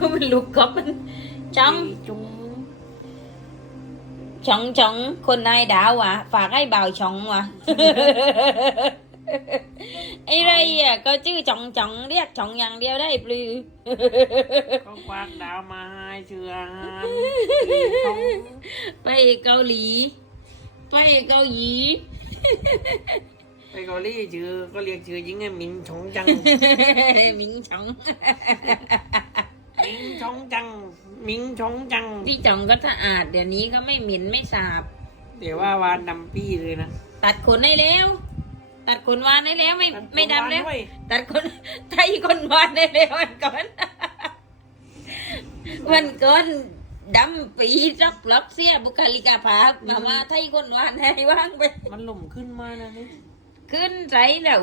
vô mình lục cọp mình trong chọn chọnคนนายดาวอ่ะฝากให้บ่าวชองว่ะ ไอ้ไรอ่ะก็ชื่อจ่องจ่องเรียกจ่องอย่างเดียวได้ปลือ ก็ควักดาวมาให้เชื่อ ไปเกาหลีไปเกาหลี ไปเกาหลีชื่อก็เรียกชื่อยิงไงมินชงจัง มิงชอง มิงชงจังมิงชงจัง พี่จ่องก็สะอาดเดี๋ยวนี้ก็ไม่เหม็นไม่สาบ เดี๋ยวว่าวานดำปี้เลยนะ ตัดขนได้แล้ว ตัดขนวานได้แล้วไม่ดำแล้ว ด้วย ตัดคนไทยคนวานได้แล้ววันก่อน วันก่อนดำปีรับหลบเสียบุคลิกภาพมาไทยคนวานให้ว่างไป มันหล่มขึ้นมานะนี่ ขึ้นใจแล้ว